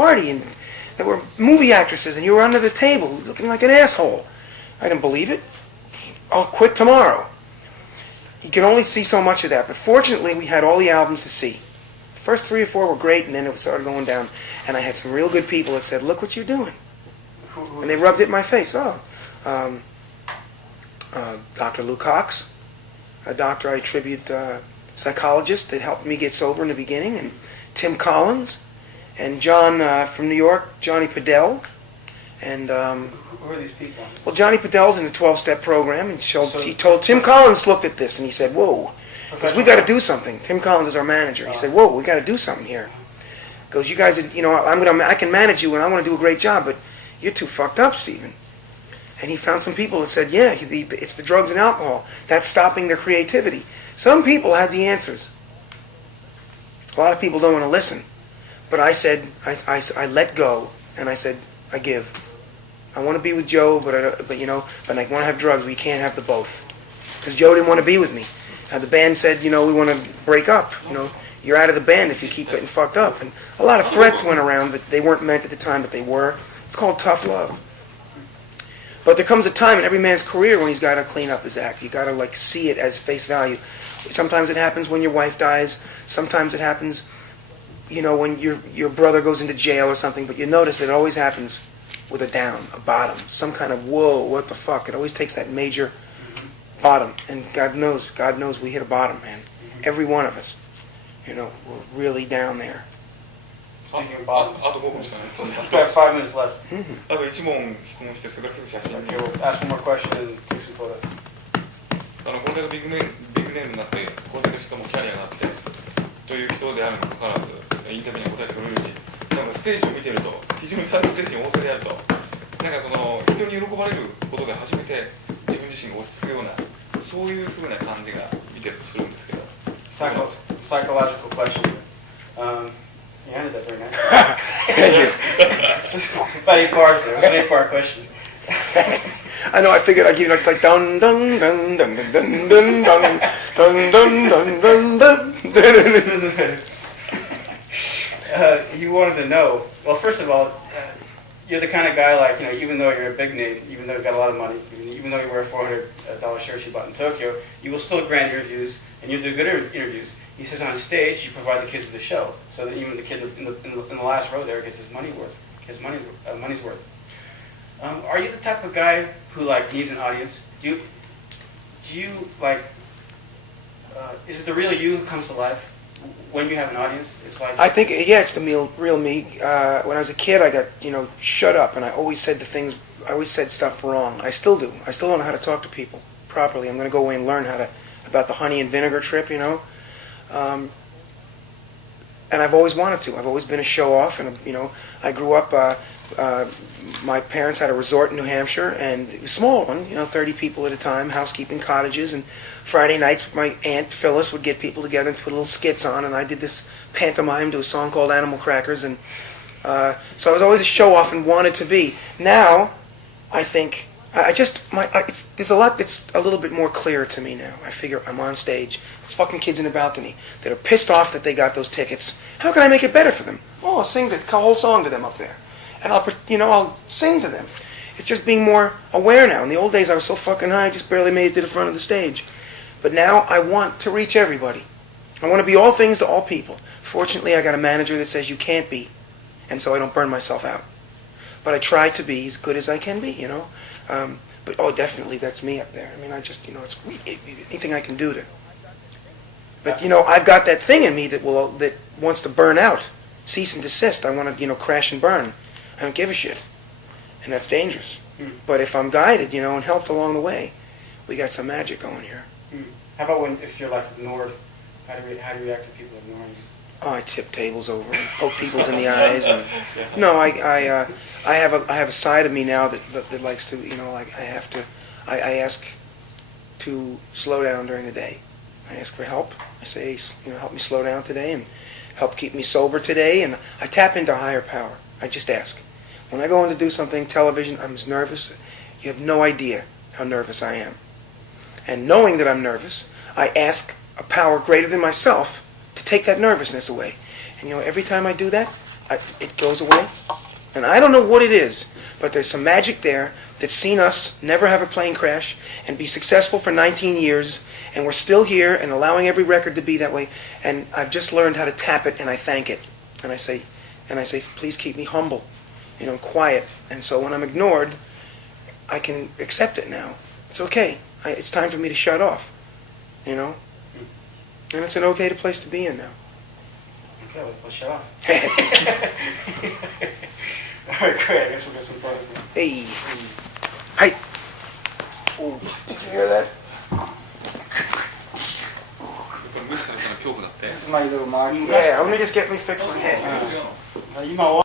party and there were movie actresses and you were under the table looking like an asshole. I didn't believe it. I'll quit tomorrow. He could only see so much of that, but fortunately we had all the albums to see. The first 3 or 4 were great, and then it started going down. And I had some real good people that said, "Look what you're doing," and they rubbed it in my face. Dr. Lou Cox, a doctor I attribute, psychologist that helped me get sober in the beginning, and Tim Collins, and John from New York, Johnny Padell, and who are these people? Well, Johnny Padell's in the 12-step program, and he told Tim Collins looked at this and he said, "Whoa, because we got to do something." Tim Collins is our manager. He said, "Whoa, we got to do something here." Goes, "You guys, I can manage you and I want to do a great job, but you're too fucked up, Steven." And he found some people that said, "Yeah, it's the drugs and alcohol. That's stopping their creativity." Some people had the answers. A lot of people don't want to listen. But I said, I let go, and I said, I give. I want to be with Joe, but I want to have drugs. We can't have the both. Because Joe didn't want to be with me. The band said, we want to break up. You're out of the band if you keep getting fucked up. And a lot of threats went around, but they weren't meant at the time, but they were. It's called tough love. But there comes a time in every man's career when he's got to clean up his act. You got to see it as face value. Sometimes it happens when your wife dies. Sometimes it happens, when your brother goes into jail or something. But you notice it always happens with a down, a bottom, some kind of whoa, what the fuck. It always takes that major bottom. And God knows we hit a bottom, man. Every one of us. We're really down there. Speaking of bottoms. あと5分しかない。 We have 5 minutes left. あと1問質問してそれからすぐ写真。 Okay, we'll ask one more question and take some photos. これだけビッグネームになってこれだけしかもキャリアがあってという人であるにもかかわらずインタビューに答えてくれるし、ステージを見てると非常にサービス精神旺盛であると人に喜ばれることで初めて自分自身が落ち着くようなそういう風な感じが見てるとするんですけど。Psychological question. You handled that very nicely. Thank you. About 8 bars there. It was an 8-bar question. I know. I figured I'd give you it's like dun dun dun dun dun dun dun dun dun dun dun dun. You wanted to know. Well, first of all, you're the kind of guy even though you're a big name, even though you've got a lot of money, even though you wear a $400 shirt you bought in Tokyo, you will still grant interviews and you'll do good interviews. He says on stage you provide the kids with a show, so that even the kid in the last row there gets his money's worth. Are you the type of guy who needs an audience? Do you is it the real you who comes to life when you have an audience? It's like I think it's the real me. When I was a kid, I got shut up, and I always said stuff wrong. I still do. I still don't know how to talk to people properly. I'm going to go away and learn about the honey and vinegar trip, and I've always wanted to. I've always been a show-off, and I grew up. My parents had a resort in New Hampshire, and it was a small one, 30 people at a time, housekeeping cottages, and Friday nights my Aunt Phyllis would get people together and put little skits on, and I did this pantomime to a song called Animal Crackers, and so I was always a show-off and wanted to be. Now, I think, there's a lot that's a little bit more clear to me now. I figure I'm on stage. There's fucking kids in the balcony that are pissed off that they got those tickets. How can I make it better for them? Oh, I'll sing the whole song to them up there. And I'll sing to them. It's just being more aware now. In the old days, I was so fucking high, I just barely made it to the front of the stage. But now I want to reach everybody. I want to be all things to all people. Fortunately, I got a manager that says you can't be, and so I don't burn myself out. But I try to be as good as I can be, But definitely that's me up there. I mean, I just, it's anything I can do to. But I've got that thing in me that wants to burn out, cease and desist. I want to, crash and burn. I don't give a shit, and that's dangerous. But if I'm guided, and helped along the way, we got some magic going here. How about if you're ignored? How do you react to people ignoring you? Oh, I tip tables over and poke people's in the eyes. And, no, I have a side of me now that likes to, I ask to slow down during the day. I ask for help. I say, help me slow down today and help keep me sober today. And I tap into higher power. I just ask. When I go in to do something, television, I'm as nervous. You have no idea how nervous I am. And knowing that I'm nervous, I ask a power greater than myself to take that nervousness away. And every time I do that, it goes away. And I don't know what it is, but there's some magic there that's seen us never have a plane crash and be successful for 19 years, and we're still here and allowing every record to be that way. And I've just learned how to tap it, and I thank it. And I say, please keep me humble, quiet. And so when I'm ignored, I can accept it now. It's okay. It's time for me to shut off, And it's an okay place to be in now. Okay, let's shut off. All right, great. I guess we'll get some photos now. Hey. Hi. Oh, did you hear that? これ無視されたら恐怖だって。 This is my little mark. Yeah, let me just get me fix my head. 今